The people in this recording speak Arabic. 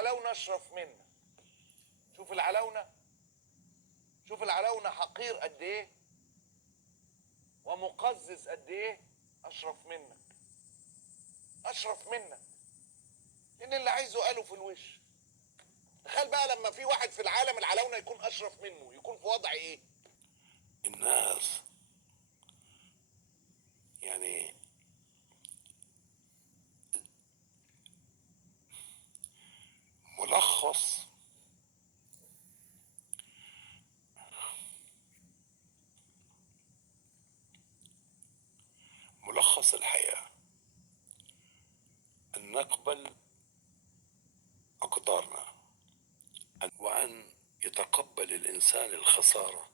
العلونة اشرف منا. شوف العلونة، شوف العلونة حقير قد ايه ومقزز قد ايه. اشرف منك، اشرف منك، لان اللي عايزه قاله في الوش. تخيل بقى لما في واحد في العالم العلونة يكون اشرف منه، يكون في وضع ايه؟ الناس يعني ملخص الحياة أن نقبل أقدارنا، وأن يتقبل الإنسان الخسارة